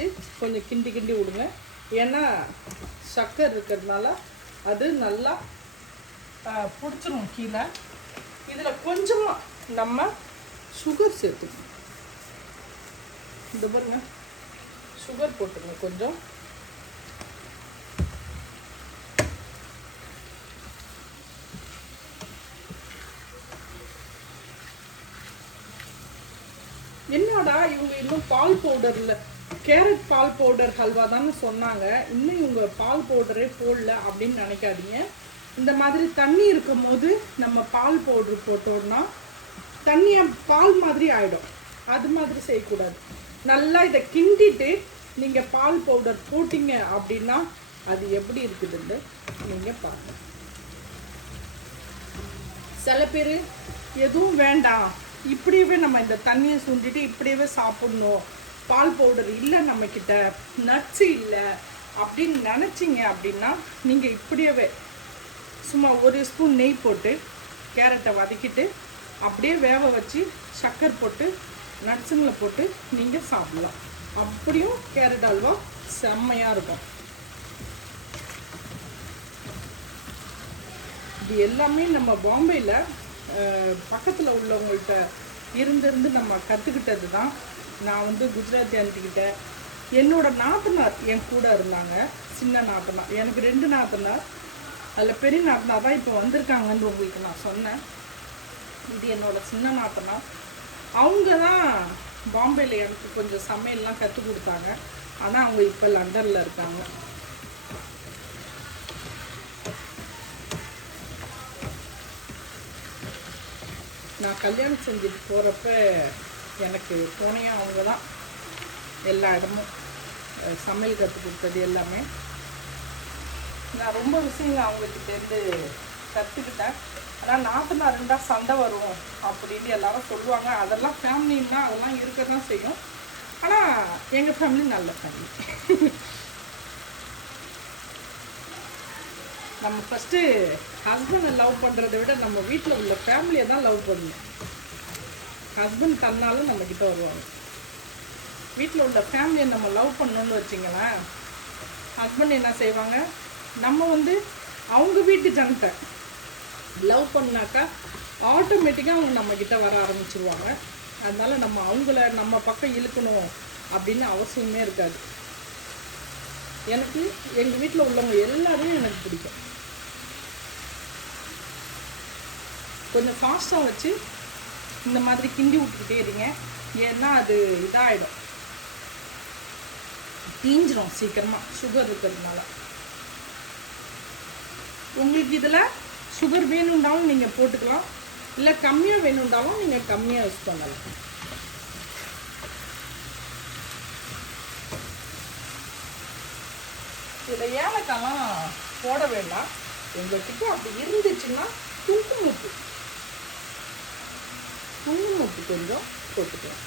கொஞ்சம் கிண்டி கிண்டி விடுங்க. ஏன்னா சக்கரை இருக்கிறதுனால அது நல்லா பிடிச்சிரும் கீழே. இதில் கொஞ்சமாக நம்ம சுகர் சேர்த்துக்கணும். இந்த பாருங்க, சுகர் போட்டுருங்க கொஞ்சம். என்னடா இவங்க இன்னும் பால் பவுடர் இல்லை, கேரட் பால் பவுடர் ஹல்வா தானே சொன்னாங்க, இன்னும் இவங்க பால் பவுடரே போடல அப்படின்னு நினைக்காதீங்க. இந்த மாதிரி தண்ணி இருக்கும் போது நம்ம பால் பவுடர் போட்டோம்னா தண்ணியாக பால் மாதிரி ஆகிடும். அது மாதிரி செய்யக்கூடாது. நல்லா இதை கிண்டிட்டு நீங்கள் பால் பவுடர் போட்டிங்க அப்படின்னா அது எப்படி இருக்குதுன்னு நீங்கள் பாருங்கள். சில பேர் எதுவும் வேண்டாம், இப்படியவே நம்ம இந்த தண்ணியை சுண்டிட்டு இப்படியவே சாப்பிட்ணும், பால் பவுடர் இல்லை நம்மக்கிட்ட, நட்ஸு இல்லை அப்படின்னு நினச்சிங்க அப்படின்னா நீங்கள் இப்படியவே சும்மா ஒரு ஸ்பூன் நெய் போட்டு கேரட்டை வதக்கிட்டு அப்படியே வேக வச்சு சக்கரை போட்டு நட்ஸுங்களை போட்டு நீங்கள் சாப்பிடலாம். அப்படியும் கேரட் அல்வா செம்மையாக இருக்கும். இது எல்லாமே நம்ம பாம்பேயில் பக்கத்தில் உள்ளவங்கள்ட்ட இருந்து நம்ம கற்றுக்கிட்டது தான். நான் குஜராத்தி ஆண்டிக்கிட்ட என்னோட நாத்தனார் என் கூட இருந்தாங்க. சின்ன நாத்தனார், எனக்கு 2 நாத்தனார், அதில் பெரிய நாத்தனார் தான் இப்போ வந்திருக்காங்கன்னு உங்களுக்கு நான் சொன்னேன். இது என்னோட சின்ன நாத்தனார். அவங்க தான் பாம்பேயில் எனக்கு கொஞ்சம் சமையல்லாம் கற்றுக் கொடுத்தாங்க. ஆனால் அவங்க இப்போ லண்டனில் இருக்காங்க. நான் கல்யாணம் செஞ்சுட்டு போகிறப்ப எனக்கு துணையாக அவங்க தான் எல்லா இடமும் சமையல் கற்றுக் கொடுத்தது எல்லாமே. நான் ரொம்ப விஷயங்கள் அவங்கக்கிட்டேருந்து கற்றுக்கிட்டேன். ஆனால் நாத்தனார் இருந்தால் சண்டை வரும் அப்படின்னு எல்லாரும் சொல்லுவாங்க. அதெல்லாம் ஃபேமிலின்னா அதெல்லாம் இருக்க தான் செய்யும். ஆனால் எங்கள் ஃபேமிலி நல்ல ஃபேமிலி. நம்ம ஃபஸ்ட்டு ஹஸ்பண்டை லவ் பண்ணுறதை விட நம்ம வீட்டில் உள்ள ஃபேமிலியை தான் லவ் பண்ணணும். ஹஸ்பண்ட் தன்னாலும் நம்மக்கிட்ட வருவாங்க. வீட்டில் உள்ள ஃபேமிலியை நம்ம லவ் பண்ணணுன்னு வச்சிங்களேன், ஹஸ்பண்ட் என்ன செய்வாங்க, நம்ம அவங்க வீட்டு ஜனத்தை லவ் பண்ணாக்கா ஆட்டோமேட்டிக்காக அவங்க நம்மக்கிட்ட வர ஆரம்பிச்சிருவாங்க. அதனால் நம்ம அவங்கள நம்ம பக்கம் இழுக்கணும் அப்படின்னு அவசியமே இருக்காது. எனக்கு எங்கள் வீட்டில் உள்ளவங்க எல்லாரையும் எனக்கு பிடிக்கும். கொஞ்சம் ஃபாஸ்ட்டாக வச்சு இந்த மாதிரி கிண்டி விட்டுக்கிட்டே இருங்க. ஏன்னா அது இதாகிடும், தீஞ்சிரும் சீக்கிரமாக சுகர் இருக்கிறதுனால. உங்களுக்கு இதில் சுகர் வேணுண்டாலும் நீங்கள் போட்டுக்கலாம், இல்லை கம்மியாக வேணுண்டாலும் நீங்கள் கம்மியாக யூஸ் பண்ணலாம். இதில் ஏலக்காய்லாம் போட வேண்டாம். உங்கள்கிட்ட அப்படி இருந்துச்சுன்னா குங்குமப்பூ கொஞ்சம் போட்டுக்கலாம்.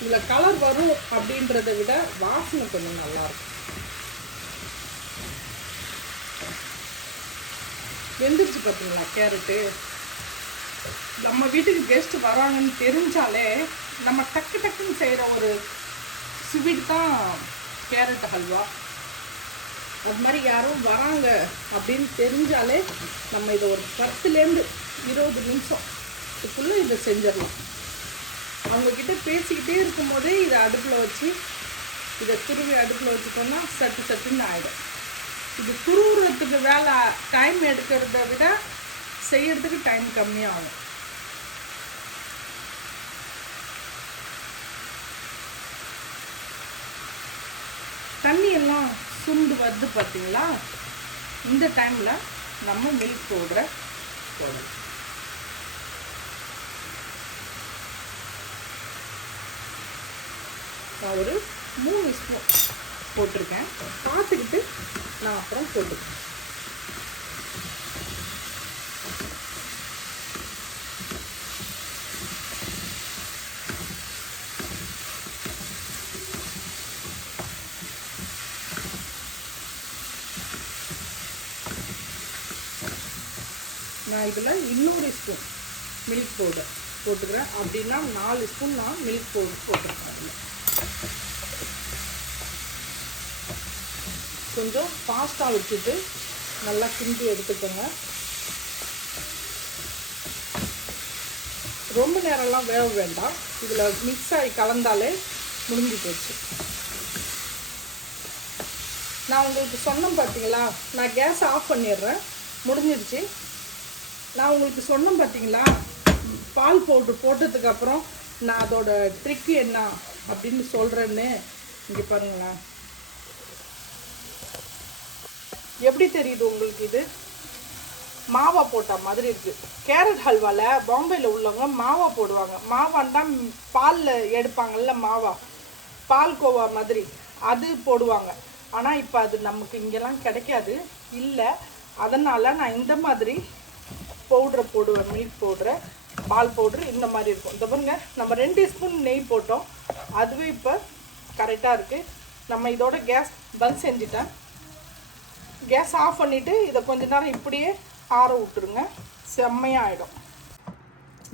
இதில் கலர் வரும் அப்படின்றத விட வாசனை கொஞ்சம் நல்லாயிருக்கும். வெந்துருச்சு பார்த்தீங்களா கேரட்டு. நம்ம வீட்டுக்கு கெஸ்ட் வராங்கன்னு தெரிஞ்சாலே நம்ம டக்கு டக்குன்னு செய்கிற ஒரு ஸ்வீட் தான் கேரட் ஹல்வா. அது மாதிரி யாரும் வராங்க அப்படின்னு தெரிஞ்சாலே நம்ம இதை ஒரு 10லேருந்து 20 நிமிஷத்துக்குள்ளே இதை செஞ்சிடலாம். அவங்கக்கிட்ட பேசிக்கிட்டே இருக்கும் போதே இதை அடுப்பில் வச்சு இதை துருவி அடுப்பில் வச்சுட்டோம்னா சட்டுன்னு ஆகிடும். இது துருவுறதுக்கு வேலை டைம் எடுக்கிறத விட செய்யறதுக்கு டைம் கம்மியாகும். தண்ணி எல்லாம் சுண்டு வருது பார்த்தீங்களா, இந்த டைமில் நம்ம மில்க் பவுடரை போடணும். நான் ஒரு 3 ஸ்பூன் போட்டிருக்கேன். பார்த்துக்கிட்டு நான் அப்புறம் போட்டுக்கிறேன். நான் இதில் இன்னொரு ஸ்பூன் மில்க் பவுடர் போட்டுக்கிறேன். அப்படின்னா 4 ஸ்பூன் நான் மில்க் பவுடர் போட்டுருக்கேன். கொஞ்சம் ஃபாஸ்ட்டாக வச்சுட்டு நல்லா கிண்டி எடுத்துக்கோங்க. ரொம்ப நேரம்லாம் வேக வேண்டாம். இதில் மிக்ஸ் ஆகி கலந்தாலே முடிஞ்சு போச்சு. நான் உங்களுக்கு சொன்னேன் பார்த்தீங்களா, நான் கேஸ் ஆஃப் பண்ணிடுறேன், முடிஞ்சிடுச்சு. நான் உங்களுக்கு சொன்னேன் பார்த்தீங்களா, பால் பவுட்ரு போட்டதுக்கப்புறம் நான் அதோட ட்ரிக்கு என்ன அப்படின்னு சொல்கிறேன்னு. இங்கே பாருங்களேன், எப்படி தெரியுது உங்களுக்கு? இது மாவா போட்ட மாதிரி இருக்குது. கேரட் ஹல்வாவில் பாம்பேயில் உள்ளவங்க மாவா போடுவாங்க. மாவான்னா பாலில் எடுப்பாங்கள்ல மாவா, பால் கோவா மாதிரி அது போடுவாங்க. ஆனால் இப்போ அது நமக்கு இங்கெல்லாம் கிடைக்காது இல்லை. அதனால் நான் இந்த மாதிரி பவுட்ரை போடுவேன். மில்க் பவுட்ரு, பால் பவுட்ரு இந்த மாதிரி இருக்கும். இந்த பாருங்க, நம்ம 2 ஸ்பூன் நெய் போட்டோம். அதுவே இப்போ கரெக்டாக இருக்குது. நம்ம இதோட கேஸ் பந்த் செஞ்சுட்டேன். கேஸ் ஆஃப் பண்ணிவிட்டு இதை கொஞ்ச நேரம் இப்படியே ஆற விட்டுருங்க. செம்மையாக ஆகிடும்.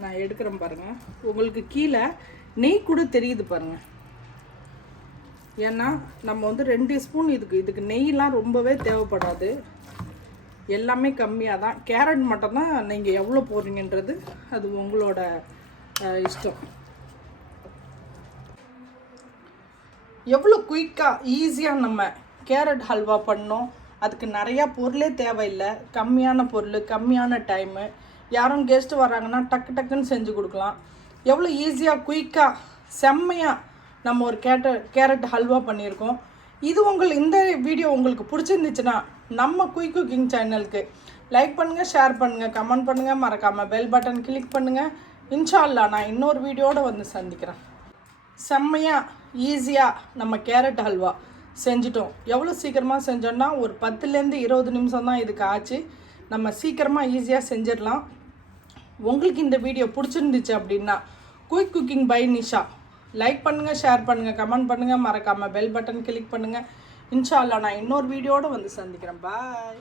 நான் எடுக்கிறேன் பாருங்கள். உங்களுக்கு கீழே நெய் கூட தெரியுது பாருங்கள். ஏன்னா நம்ம வந்து 2 ஸ்பூன் இதுக்கு நெய்லாம் ரொம்பவே தேவைப்படாது. எல்லாமே கம்மியாக தான். கேரட் மட்டும்தான் நீங்கள் எவ்வளோ போடுறீங்கன்றது அது உங்களோட இஷ்டம். எவ்வளோ குயிக்காக ஈஸியாக நம்ம கேரட் ஹல்வா பண்ணோம். அதுக்கு நிறையா பொருளே தேவையில்லை. கம்மியான பொருள், கம்மியான டைமு. யாரும் கெஸ்ட்டு வராங்கன்னா டக்கு டக்குன்னு செஞ்சு கொடுக்கலாம். எவ்வளோ ஈஸியாக குயிக்காக செம்மையாக நம்ம ஒரு கேரட் ஹல்வா பண்ணியிருக்கோம். இது இந்த வீடியோ உங்களுக்கு பிடிச்சிருந்துச்சுன்னா நம்ம குயிக் குக்கிங் சேனலுக்கு லைக் பண்ணுங்கள், ஷேர் பண்ணுங்கள், கமெண்ட் பண்ணுங்கள், மறக்காமல் பெல் பட்டன் கிளிக் பண்ணுங்கள். இன்ஷா அல்லாஹ் நான் இன்னொரு வீடியோடு வந்து சந்திக்கிறேன். செம்மையாக ஈஸியாக நம்ம கேரட் ஹல்வா செஞ்சிட்டோம். எவ்வளோ சீக்கிரமாக செஞ்சோன்னா ஒரு 10லேருந்து 20 நிமிஷம் தான் இதுக்கு ஆச்சு. நம்ம சீக்கிரமாக ஈஸியாக செஞ்சிடலாம். உங்களுக்கு இந்த வீடியோ பிடிச்சிருந்துச்சு அப்படின்னா quick cooking by Nisha like பண்ணுங்கள், ஷேர் பண்ணுங்கள், கமெண்ட் பண்ணுங்கள், மறக்காமல் பெல் பட்டன் கிளிக் பண்ணுங்கள். இன்ஷா அல்லாஹ் நான் இன்னொரு வீடியோடு வந்து சந்திக்கிறேன். பாய்.